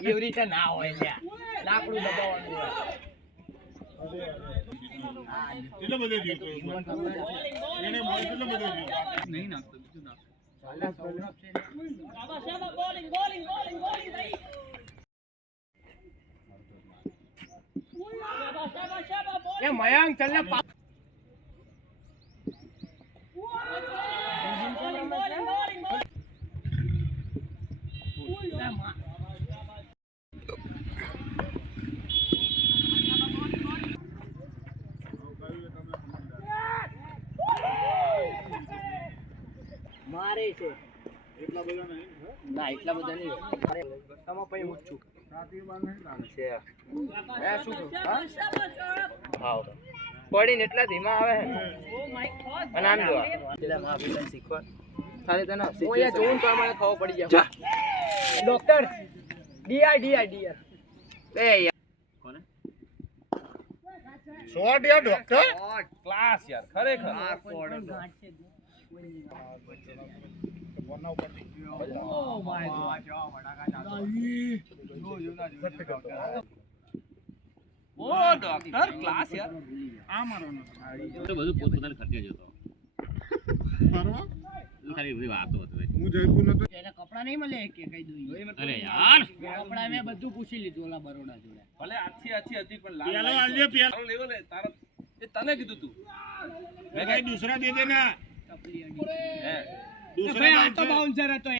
એવી રીતે ના હોય લ્યા લાકડું દબાવવાનું હોય કેટલો બધો જીવતો એને બોલ કેટલો બધો જીવતો નહીં નાખતો બીજું નાખ એ મયંક ચલ ને મારે છે એટલા બધા નહીં ના એટલા બધા નહીં મારે તમે પઈ હું છું રાતી બાર નહીં લાગે છે એ શું હા પડીને એટલા ધીમા આવે અને આમ જો પેલા માં પેલા શીખવા ખાલી તને ઓયા જોઉં તો મને ખબર પડી જાય ડોક્ટર ડીઆર એ કોને શોર્ટ યાર ડોક્ટર ક્લાસ યાર ખરેખર oh my O doctor class યાર આ મારવાનો તો બધું પોતપોતાને ખર્ચે જતો ફરવા ખાલી બધી વાતો હતી હું જયપુર નતો એને કપડા નહીં મળે કે કઈ દઉં અરે યાર કપડા મેં બધું પૂછી લીધું ઓલા બરોડા જોડે ભલે આછી હતી પણ પેલો આલજે પેલો તારો લેવલ હે તારા એ તને કીધું તું મેં કઈ દૂસરા દે દેના ટપલી અડી હે दूसरा ભાઈ આ તો બાઉન્સર હતો